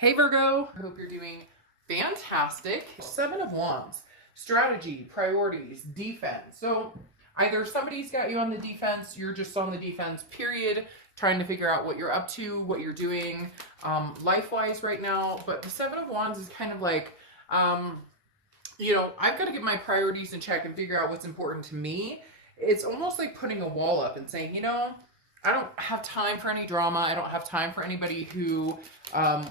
Hey Virgo, I hope you're doing fantastic. Seven of Wands, strategy, priorities, defense. So either somebody's got you on the defense, you're just on the defense, period, trying to figure out what you're up to, what you're doing life-wise right now. But the Seven of Wands is kind of like, I've got to get my priorities in check and figure out what's important to me. It's almost like putting a wall up and saying, I don't have time for any drama. I don't have time for anybody who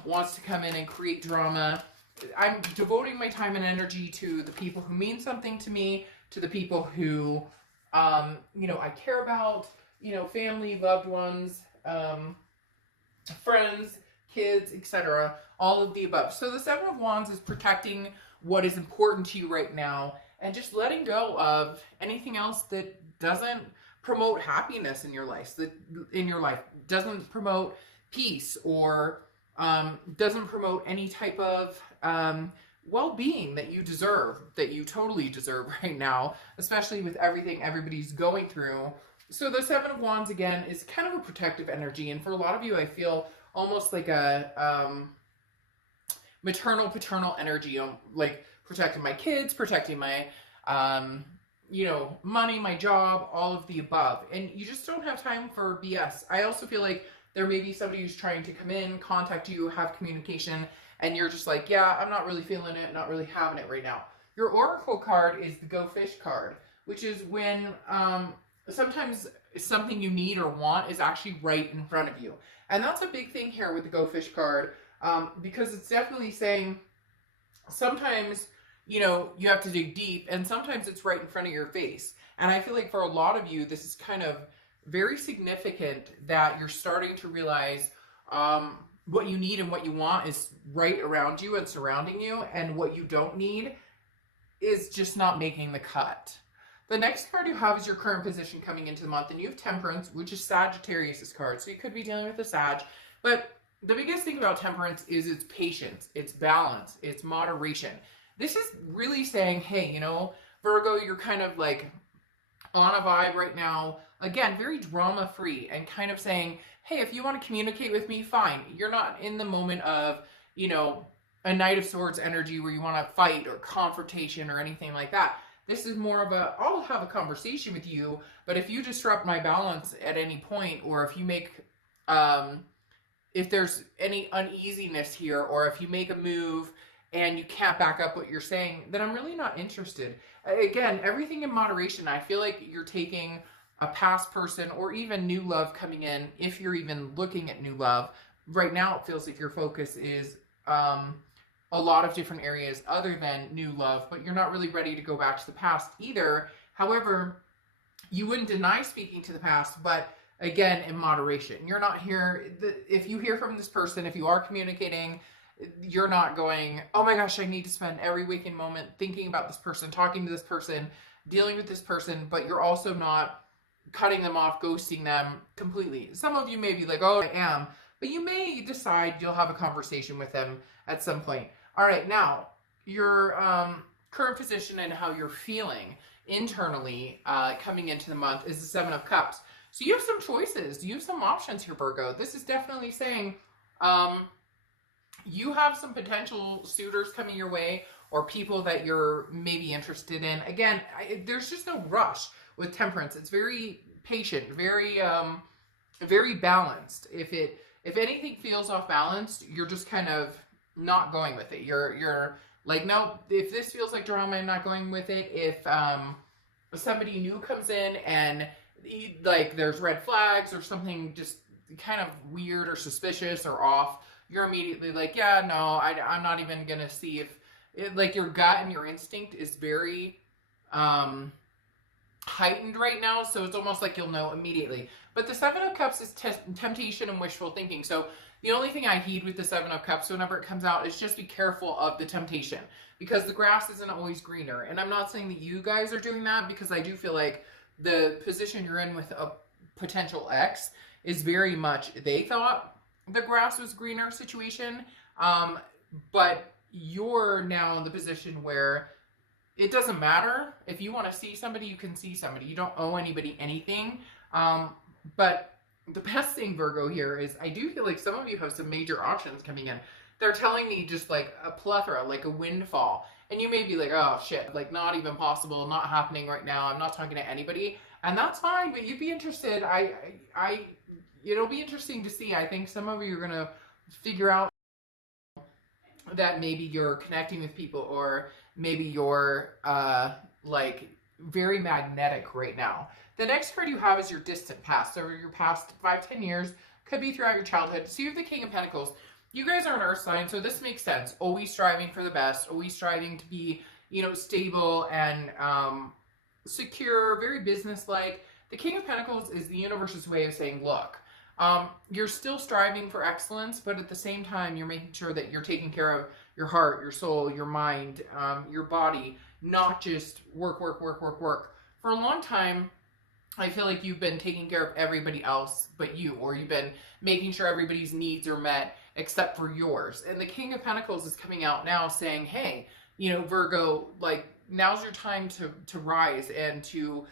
wants to come in and create drama. I'm devoting my time and energy to the people who mean something to me, to the people who, I care about, family, loved ones, friends, kids, etc. All of the above. So the Seven of Wands is protecting what is important to you right now and just letting go of anything else that doesn't promote happiness in your life, doesn't promote peace, or doesn't promote any type of well-being that you deserve, that you totally deserve right now, especially with everything everybody's going through. So the Seven of Wands, again, is kind of a protective energy, and for a lot of you, I feel almost like a maternal, paternal energy, like protecting my kids, protecting my money, my job, all of the above. And you just don't have time for BS. I also feel like there may be somebody who's trying to come in, contact you, have communication, and you're just like, yeah, I'm not really feeling it, not really having it right now. Your Oracle card is the Go Fish card, which is when sometimes something you need or want is actually right in front of you. And that's a big thing here with the Go Fish card, because it's definitely saying sometimes you have to dig deep, and sometimes it's right in front of your face. And I feel like for a lot of you, this is kind of very significant that you're starting to realize what you need and what you want is right around you and surrounding you, and what you don't need is just not making the cut. The next card you have is your current position coming into the month, and you have Temperance, which is Sagittarius' card. So you could be dealing with a Sag, but the biggest thing about Temperance is its patience, its balance, its moderation. This is really saying, hey, Virgo, you're kind of like on a vibe right now. Again, very drama-free, and kind of saying, hey, if you want to communicate with me, fine. You're not in the moment of, a Knight of Swords energy where you want to fight or confrontation or anything like that. This is more of I'll have a conversation with you, but if you disrupt my balance at any point, or if you make, if there's any uneasiness here, or if you make a move and you can't back up what you're saying, then I'm really not interested. Again, everything in moderation. I feel like you're taking a past person or even new love coming in, if you're even looking at new love. Right now, it feels like your focus is a lot of different areas other than new love, but you're not really ready to go back to the past either. However, you wouldn't deny speaking to the past, but again, in moderation. You're not here, if you hear from this person, if you are communicating, you're not going, oh my gosh, I need to spend every waking moment thinking about this person, talking to this person, dealing with this person, but you're also not cutting them off, ghosting them completely. Some of you may be like, oh, I am, but you may decide you'll have a conversation with them at some point. All right, now, your current position and how you're feeling internally coming into the month is the Seven of Cups. So you have some choices. You have some options here, Virgo. This is definitely saying, you have some potential suitors coming your way, or people that you're maybe interested in. Again, there's just no rush with Temperance. It's very patient, very balanced. If anything feels off balance, you're just kind of not going with it. You're like, no, if this feels like drama, I'm not going with it. If somebody new comes in and like there's red flags or something just kind of weird or suspicious or off, you're immediately like, yeah, no, I'm not even going to see if, like your gut and your instinct is very heightened right now. So it's almost like you'll know immediately. But the Seven of Cups is temptation and wishful thinking. So the only thing I heed with the Seven of Cups whenever it comes out is just be careful of the temptation, because the grass isn't always greener. And I'm not saying that you guys are doing that, because I do feel like the position you're in with a potential ex is very much, they thought the grass was greener situation, but you're now in the position where it doesn't matter. If you want to see somebody, you can see somebody. You don't owe anybody anything. But the best thing, Virgo, here is I do feel like some of you have some major options coming in. they're telling me just like a plethora, like a windfall. And you may be like, oh shit, like not even possible, not happening right now. I'm not talking to anybody. And that's fine, but you'd be interested. It'll be interesting to see. I think some of you are going to figure out that maybe you're connecting with people, or maybe you're like very magnetic right now. The next card you have is your distant past. So your past 5-10 years, could be throughout your childhood. So you have the King of Pentacles. You guys are an earth sign, so this makes sense. Always striving for the best, always striving to be, you know, stable and secure, very business-like. The King of Pentacles is the universe's way of saying, look, you're still striving for excellence, but at the same time, you're making sure that you're taking care of your heart, your soul, your mind, your body, not just work, work, work, work, work. For a long time, I feel like you've been taking care of everybody else but you, or you've been making sure everybody's needs are met except for yours. And the King of Pentacles is coming out now saying, hey, you know, Virgo, like, now's your time to rise and to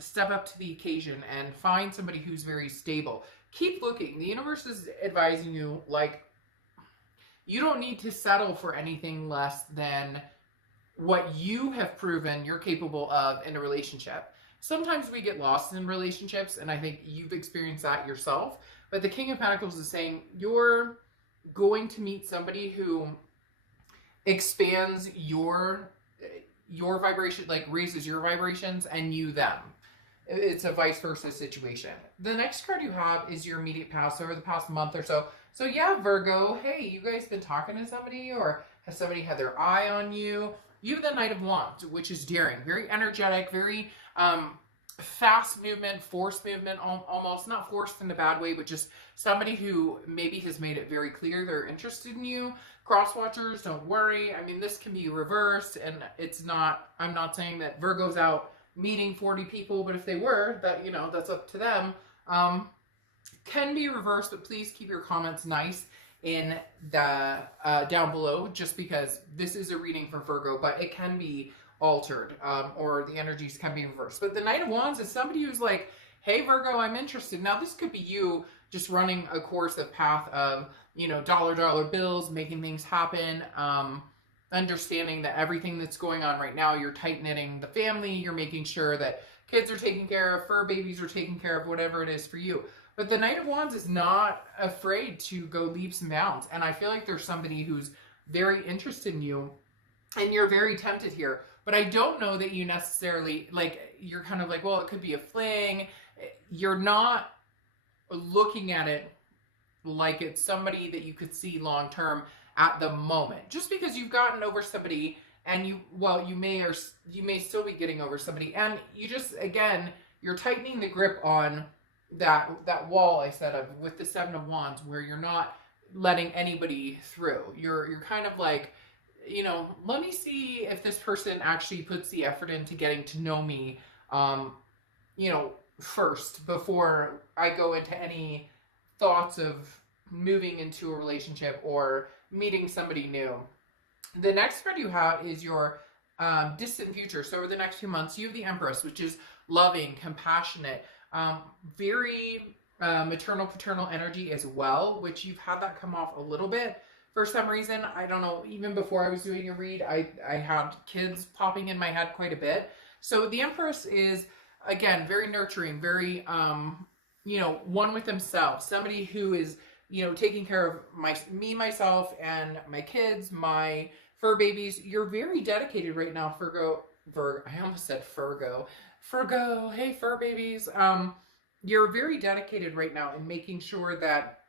step up to the occasion and find somebody who's very stable. Keep looking. The universe is advising you, like, you don't need to settle for anything less than what you have proven you're capable of in a relationship. Sometimes we get lost in relationships, and I think you've experienced that yourself. But the King of Pentacles is saying you're going to meet somebody who expands your vibration, like raises your vibrations, and you them. It's a vice versa situation. The next card you have is your immediate past, over the past month or so. So yeah, Virgo, hey, you guys been talking to somebody, or has somebody had their eye on you? You have the Knight of Wands, which is daring, very energetic, very fast movement, forced movement, almost not forced in a bad way, but just somebody who maybe has made it very clear they're interested in you. Cross watchers, don't worry. I mean, this can be reversed, and it's not, I'm not saying that Virgo's out meeting 40 people, but if they were, that, you know, that's up to them. Can be reversed, but please keep your comments nice in the down below, just because this is a reading for Virgo, but it can be altered, or the energies can be reversed. But the Knight of Wands is somebody who's like, hey Virgo, I'm interested. Now this could be you just running a course of path of, you know, dollar bills, making things happen, understanding that everything that's going on right now, you're tight knitting the family, you're making sure that kids are taken care of, fur babies are taken care of, whatever it is for you. But the Knight of Wands is not afraid to go leaps and bounds. And I feel like there's somebody who's very interested in you, and you're very tempted here. But I don't know that you necessarily, like, you're kind of like, well, it could be a fling. You're not looking at it like it's somebody that you could see long term at the moment. Just because you've gotten over somebody, and you may still be getting over somebody, and you just, again, you're tightening the grip on that wall I said of with the Seven of Wands, where you're not letting anybody through. You're kind of like, you know, let me see if this person actually puts the effort into getting to know me, you know, first, before I go into any thoughts of moving into a relationship or meeting somebody new. The next card you have is your distant future. So over the next few months, you have the Empress, which is loving, compassionate, very maternal, paternal energy as well, which you've had that come off a little bit. For some reason, I don't know, even before I was doing a read, I had kids popping in my head quite a bit. So the Empress is, again, very nurturing, very, you know, one with themselves. Somebody who is, you know, taking care of me, myself, and my kids, my fur babies. You're very dedicated right now, Virgo. I almost said Virgo. Virgo, hey, fur babies. You're very dedicated right now in making sure that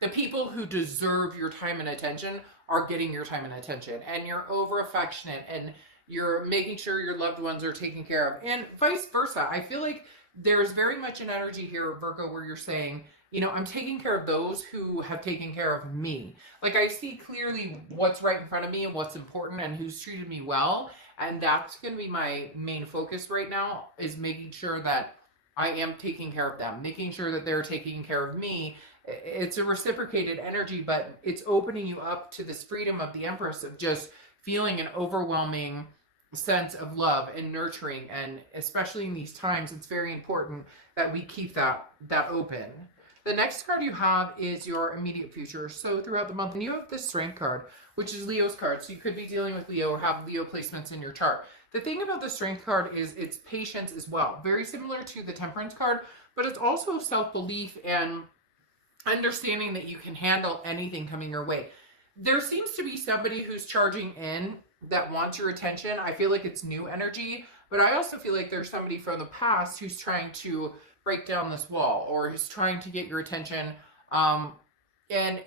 the people who deserve your time and attention are getting your time and attention, and you're over affectionate, and you're making sure your loved ones are taken care of, and vice versa. I feel like there's very much an energy here, Virgo, where you're saying, you know, I'm taking care of those who have taken care of me. Like, I see clearly what's right in front of me and what's important and who's treated me well, and that's going to be my main focus right now, is making sure that I am taking care of them, making sure that they're taking care of me. It's a reciprocated energy, but it's opening you up to this freedom of the Empress, of just feeling an overwhelming sense of love and nurturing. And especially in these times, it's very important that we keep that open. The next card you have is your immediate future. So throughout the month, and you have the Strength card, which is Leo's card. So you could be dealing with Leo or have Leo placements in your chart. The thing about the Strength card is it's patience as well. Very similar to the Temperance card, but it's also self-belief and understanding that you can handle anything coming your way. There seems to be somebody who's charging in that wants your attention. I feel like it's new energy, but I also feel like there's somebody from the past who's trying to break down this wall or is trying to get your attention. And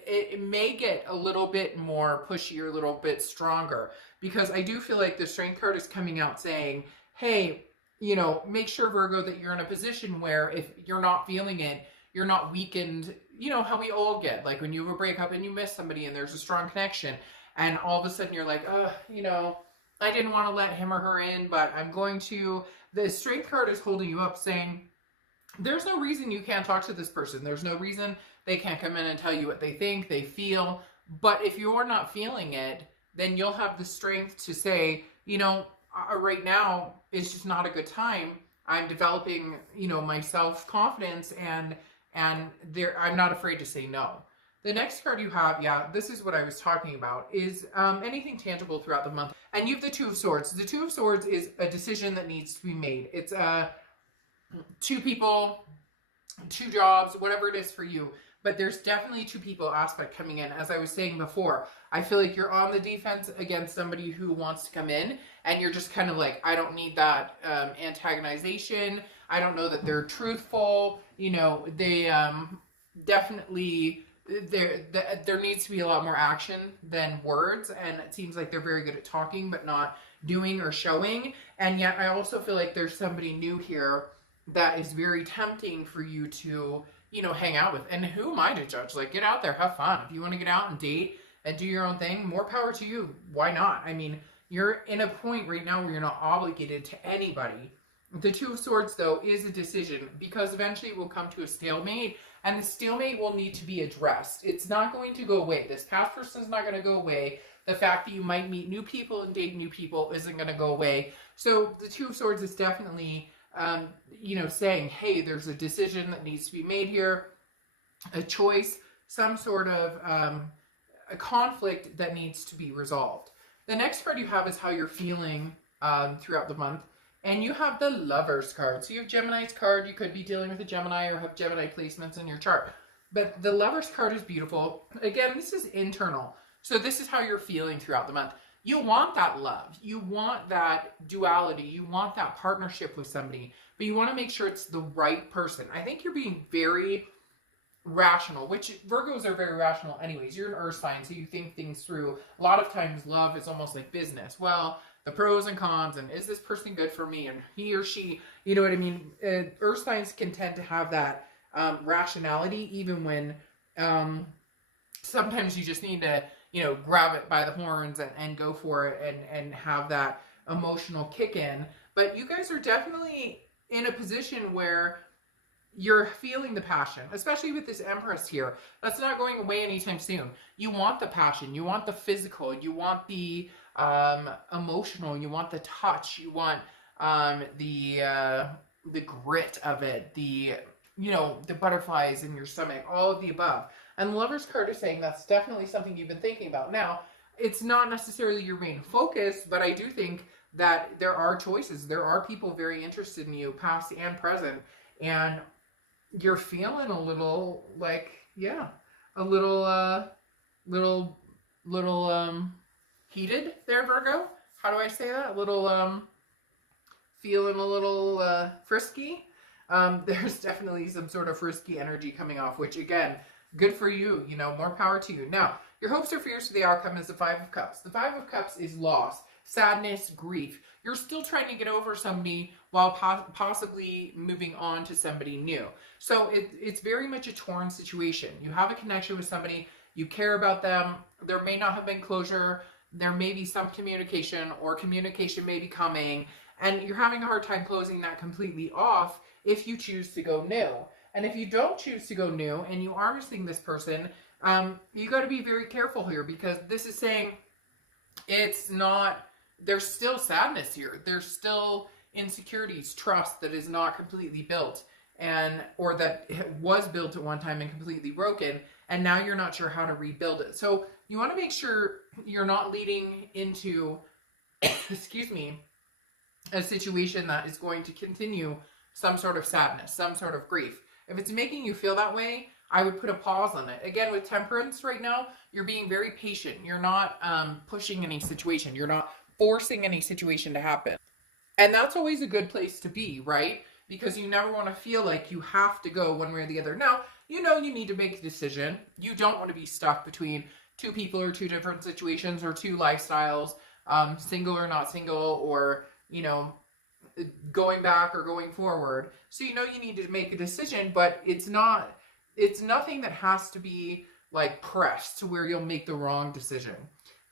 it may get a little bit more pushy or a little bit stronger, because I do feel like the Strength card is coming out saying, hey, you know, make sure, Virgo, that you're in a position where if you're not feeling it, you're not weakened. You know how we all get, like when you have a breakup and you miss somebody and there's a strong connection, and all of a sudden you're like, you know, I didn't want to let him or her in, but I'm going to. The Strength card is holding you up, saying there's no reason you can't talk to this person. There's no reason they can't come in and tell you what they think, they feel. But if you're not feeling it, then you'll have the strength to say, you know, right now it's just not a good time. I'm developing, you know, my self-confidence, and I'm not afraid to say no. The next card you have, yeah, this is what I was talking about, is anything tangible throughout the month. And you have the Two of Swords. The Two of Swords is a decision that needs to be made. It's two people, two jobs, whatever it is for you. But there's definitely two people aspect coming in. As I was saying before, I feel like you're on the defense against somebody who wants to come in, and you're just kind of like, I don't need that antagonization. I don't know that they're truthful. You know, they definitely, there needs to be a lot more action than words, and it seems like they're very good at talking but not doing or showing. And yet I also feel like there's somebody new here that is very tempting for you to, you know, hang out with. And who am I to judge? Like, get out there, have fun. If you want to get out and date and do your own thing, more power to you. Why not? I mean, you're in a point right now where you're not obligated to anybody. The Two of Swords, though, is a decision, because eventually we'll come to a stalemate, and the stalemate will need to be addressed. It's not going to go away. This past person is not going to go away. The fact that you might meet new people and date new people isn't going to go away. So the Two of Swords is definitely, you know, saying, hey, there's a decision that needs to be made here, a choice, some sort of a conflict that needs to be resolved. The next card you have is how you're feeling throughout the month. And you have the Lovers card. So you have Gemini's card. You could be dealing with a Gemini or have Gemini placements in your chart. But the Lovers card is beautiful. Again, this is internal. So this is how you're feeling throughout the month. You want that love. You want that duality. You want that partnership with somebody. But you want to make sure it's the right person. I think you're being very rational, which Virgos are very rational anyways. You're an earth sign, so you think things through. A lot of times love is almost like business. Well, the pros and cons, and is this person good for me, and he or she, you know what I mean? Earth signs can tend to have that rationality, even when sometimes you just need to, you know, grab it by the horns and go for it and have that emotional kick in. But you guys are definitely in a position where you're feeling the passion, especially with this Empress here. That's not going away anytime soon. You want the passion, you want the physical, you want the emotional, you want the touch, you want the grit of it, the, you know, the butterflies in your stomach, all of the above. And the Lover's card is saying that's definitely something you've been thinking about. Now, it's not necessarily your main focus, but I do think that there are choices. There are people very interested in you, past and present, and you're feeling a little like, yeah, a little heated there, Virgo. How do I say that? A little, feeling a little frisky. There's definitely some sort of frisky energy coming off, which again, good for you, you know, more power to you. Now, your hopes or fears for the outcome is the Five of Cups. The Five of Cups is loss, sadness, grief. You're still trying to get over somebody while possibly moving on to somebody new. So it's very much a torn situation. You have a connection with somebody, you care about them, there may not have been closure, there may be some communication, or communication may be coming, and you're having a hard time closing that completely off if you choose to go new. And if you don't choose to go new and you are missing this person, you got to be very careful here, because this is saying it's not, there's still sadness here. There's still insecurities, trust that is not completely built. or that was built at one time and completely broken, and now you're not sure how to rebuild it. So you want to make sure you're not leading into excuse me, a situation that is going to continue some sort of sadness, some sort of grief. If it's making you feel that way, I would put a pause on it. Again, with temperance right now, you're being very patient. You're not pushing any situation. You're not forcing any situation to happen. And that's always a good place to be, right? Because you never want to feel like you have to go one way or the other. Now, you know you need to make a decision. You don't want to be stuck between two people or two different situations or two lifestyles, single or not single, or, you know, going back or going forward. So you know you need to make a decision, but it's nothing that has to be like pressed to where you'll make the wrong decision.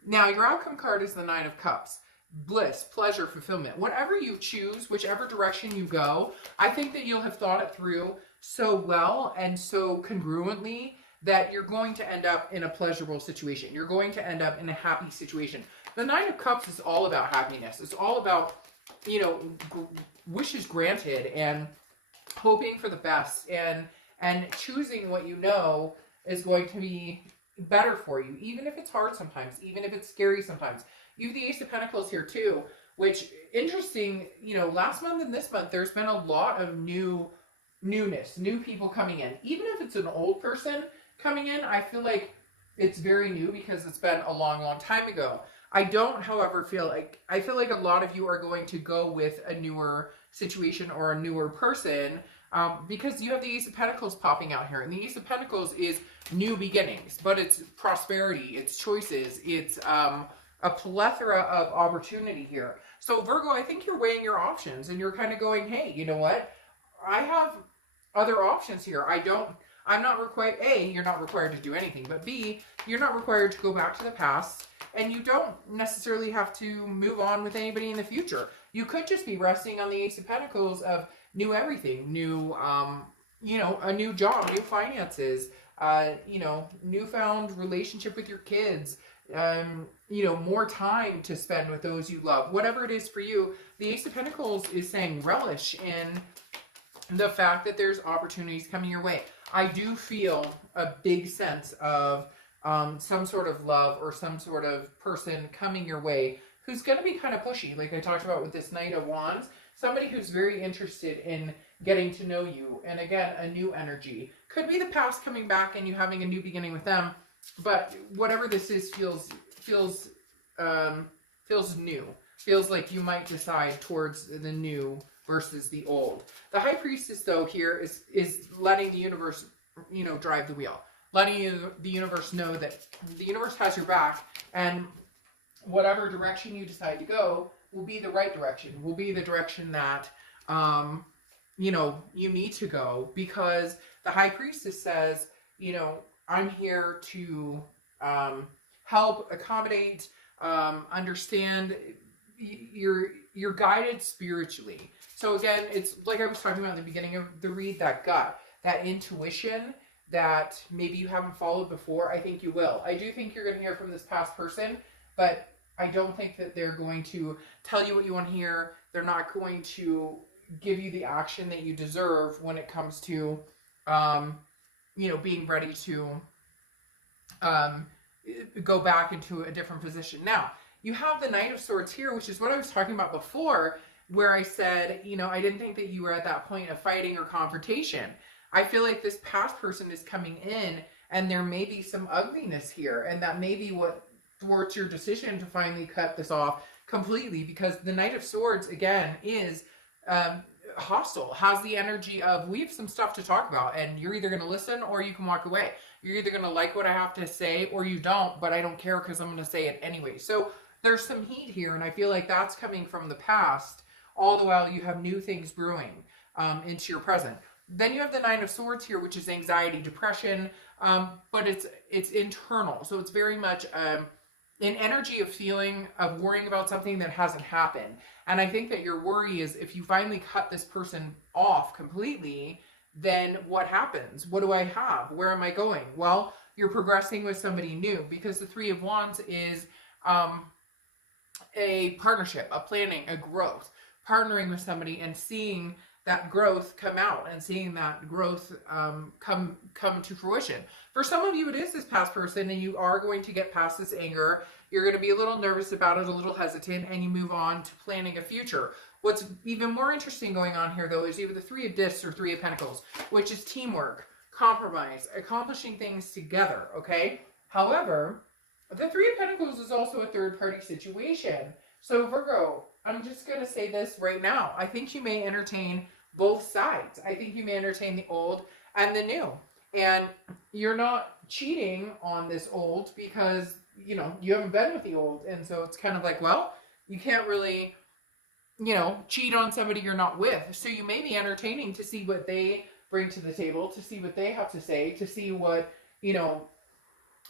Now, your outcome card is the Nine of Cups. Bliss, pleasure, fulfillment. Whatever you choose, whichever direction you go, I think that you'll have thought it through so well and so congruently that you're going to end up in a pleasurable situation. You're going to end up in a happy situation. The Nine of Cups is all about happiness. It's all about, you know, wishes granted and hoping for the best and choosing what you know is going to be better for you, even if it's hard sometimes, even if it's scary sometimes. You have the Ace of Pentacles here too, which, interesting, you know, last month and this month, there's been a lot of newness, new people coming in. Even if it's an old person coming in, I feel like it's very new because it's been a long, long time ago. I don't, however, I feel like a lot of you are going to go with a newer situation or a newer person because you have the Ace of Pentacles popping out here. And the Ace of Pentacles is new beginnings, but it's prosperity, it's choices, it's a plethora of opportunity here. So Virgo, I think you're weighing your options and you're kind of going, hey, you know what? I have other options here. I'm not required, A, you're not required to do anything, but B, you're not required to go back to the past, and you don't necessarily have to move on with anybody in the future. You could just be resting on the Ace of Pentacles of new everything, new, you know, a new job, new finances, you know, newfound relationship with your kids, you know, more time to spend with those you love. Whatever it is for you, the Ace of Pentacles is saying relish in the fact that there's opportunities coming your way. I do feel a big sense of some sort of love or some sort of person coming your way who's going to be kind of pushy, like I talked about with this Knight of Wands. Somebody who's very interested in getting to know you. And again, a new energy. Could be the past coming back and you having a new beginning with them. But whatever this is feels new. Feels like you might decide towards the new versus the old. The High Priestess, though, here is letting the universe, you know, drive the wheel. Letting the universe know that the universe has your back, and whatever direction you decide to go will be the right direction, will be the direction that, you know, you need to go, because the High Priestess says, you know, I'm here to help, accommodate, understand. You're guided spiritually. So again, it's like I was talking about at the beginning of the read, that gut, that intuition that maybe you haven't followed before. I think you will. I do think you're going to hear from this past person, but I don't think that they're going to tell you what you want to hear. They're not going to give you the action that you deserve when it comes to, you know, being ready to go back into a different position. Now, you have the Knight of Swords here, which is what I was talking about before, where I said, you know, I didn't think that you were at that point of fighting or confrontation. I feel like this past person is coming in and there may be some ugliness here, and that may be what thwarts your decision to finally cut this off completely, because the Knight of Swords, again, is hostile, has the energy of, we have some stuff to talk about, and you're either going to listen or you can walk away. You're either going to like what I have to say or you don't, but I don't care because I'm going to say it anyway. So there's some heat here, and I feel like that's coming from the past, all the while you have new things brewing into your present. Then you have the Nine of Swords here, which is anxiety, depression, but it's internal. So it's very much an energy of feeling, of worrying about something that hasn't happened. And I think that your worry is, if you finally cut this person off completely, then what happens? What do I have? Where am I going? Well, you're progressing with somebody new, because the Three of Wands is a partnership, a planning, a growth, partnering with somebody and seeing that growth come out and seeing that growth come to fruition. For some of you, it is this past person, and you are going to get past this anger. You're going to be a little nervous about it, a little hesitant, and you move on to planning a future. What's even more interesting going on here, though, is you have the Three of Discs or Three of Pentacles, which is teamwork, compromise, accomplishing things together, okay? However, the Three of Pentacles is also a third-party situation. So, Virgo, I'm just going to say this right now. I think you may entertain both sides. I think you may entertain the old and the new. And you're not cheating on this old because, you know, you haven't been with the old. And so it's kind of like, well, you can't really, you know, cheat on somebody you're not with. So you may be entertaining to see what they bring to the table, to see what they have to say, to see what, you know,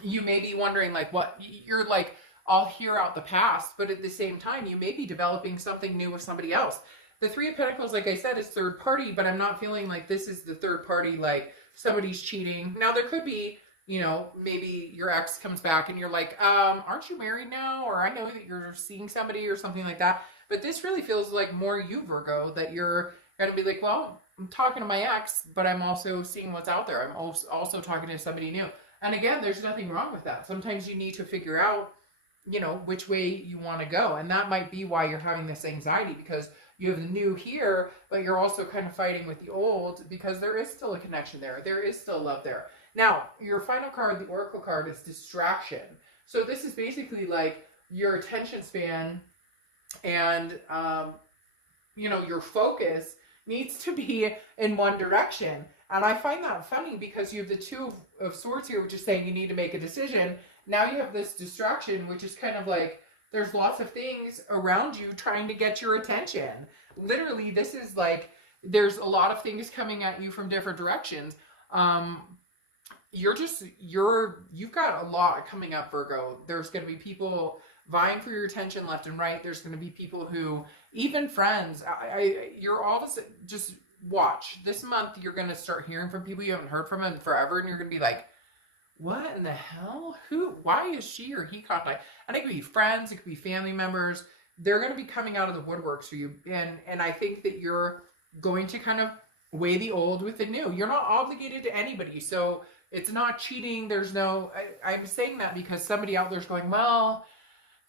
you may be wondering, like, what you're like, I'll hear out the past, but at the same time, you may be developing something new with somebody else. The Three of Pentacles, like I said, is third party, but I'm not feeling like this is the third party, like somebody's cheating. Now, there could be, you know, maybe your ex comes back and you're like, aren't you married now? Or I know that you're seeing somebody or something like that. But this really feels like more you, Virgo, that you're going to be like, well, I'm talking to my ex, but I'm also seeing what's out there. I'm also talking to somebody new. And again, there's nothing wrong with that. Sometimes you need to figure out, you know, which way you want to go. And that might be why you're having this anxiety, because you have the new here, but you're also kind of fighting with the old because there is still a connection there. There is still love there. Now, your final card, the Oracle card, is distraction. So this is basically like your attention span and, you know, your focus needs to be in one direction. And I find that funny because you have the Two of Swords here, which is saying you need to make a decision. Now you have this distraction, which is kind of like there's lots of things around you trying to get your attention. Literally, this is like there's a lot of things coming at you from different directions. You've got a lot coming up, Virgo. There's going to be people vying for your attention left and right. There's going to be people who, even friends, you're all of a sudden, just watch. This month, you're going to start hearing from people you haven't heard from in forever, and you're going to be like, what in the hell? Why is she or he contacting? And it could be friends, it could be family members. They're going to be coming out of the woodworks for you. And I think that you're going to kind of weigh the old with the new. You're not obligated to anybody. So it's not cheating. There's no, I'm saying that because somebody out there's going, well,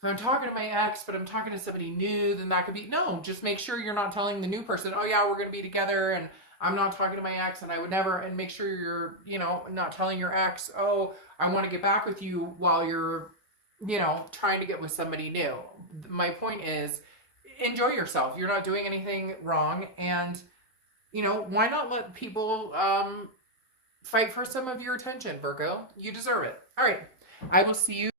if I'm talking to my ex, but I'm talking to somebody new, then that could be, no, just make sure you're not telling the new person, oh yeah, we're going to be together and I'm not talking to my ex and I would never, and make sure you're, you know, not telling your ex, oh, I want to get back with you while you're, you know, trying to get with somebody new. My point is, enjoy yourself. You're not doing anything wrong. And, you know, why not let people fight for some of your attention, Virgo? You deserve it. All right. I will see you.